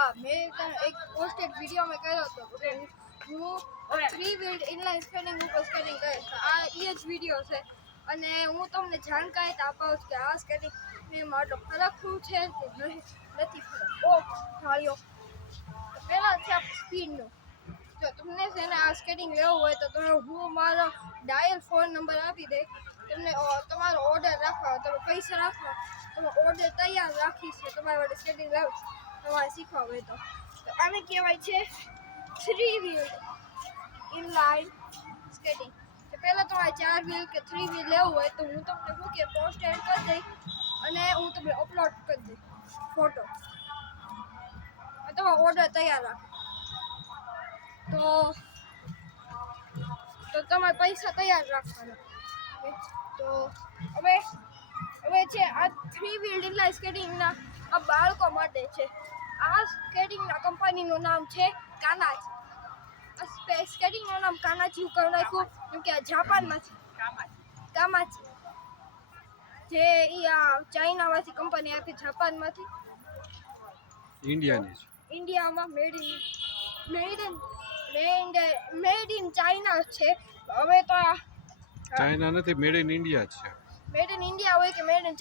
હા, મેં એક પોસ્ટેડ વિડીયો મેં કર્યો હતો કે હું 3 વ્હીલ્ડ ઇનલાઇન સ્કેટિંગ ઉપર સ્કેટિંગ કરીશ. આ એ જ વિડીયો છે અને હું તમને જાણકારી આપું છું કે આ સ્કેટિંગ માટો ફરક શું છે કે નથી ફરક. ઢાળ્યો પહેલાં છે સ્પીડનું. જો તમને છે ને આ સ્કેટિંગ લેવું હોય તો તમે હું મારો ડાયલ ફોન નંબર આપી દઈ. તમને તમારો ઓર્ડર રાખવા, તમે પૈસા રાખવા, તમે ઓર્ડર તૈયાર રાખી છે તમારા માટે સ્કેટિંગ લાવ તમારે શીખવા હોય તો આને કહેવાય છે 3 વ્હીલ ઇનલાઇન સ્કેટિંગ. તો પહેલાં તમારે 4 વ્હીલ કે 3 વ્હીલ લેવું હોય તો હું તમને શું કે પોસ્ટ એડ કરી દઈ અને હું તમને અપલોડ કરી દઈ ફોટો. તમારો ઓર્ડર તૈયાર રાખો તો તમારે પૈસા તૈયાર રાખવાના. તો હવે છે આ 3 વ્હીલ ઇનલાઇન સ્કેટિંગના આ બાળકો માટે છે. આ સ્કેટિંગના કંપનીનું નામ છે કાનાચી. આ સ્કેટિંગનું નામ કાનાચી કરી નાખ્યું કેમ કે આ જાપાનમાંથી કામાચી જે આ ચાઇનામાંથી કંપની આપી, જાપાનમાંથી ઇન્ડિયામાં મેડ ઇન ચાઇના છે. હવે તો ચાઇના નથી, મેડ ઇન ઇન્ડિયા છે. મેડ ઇન ઇન્ડિયા હોય કે મેડ ઇન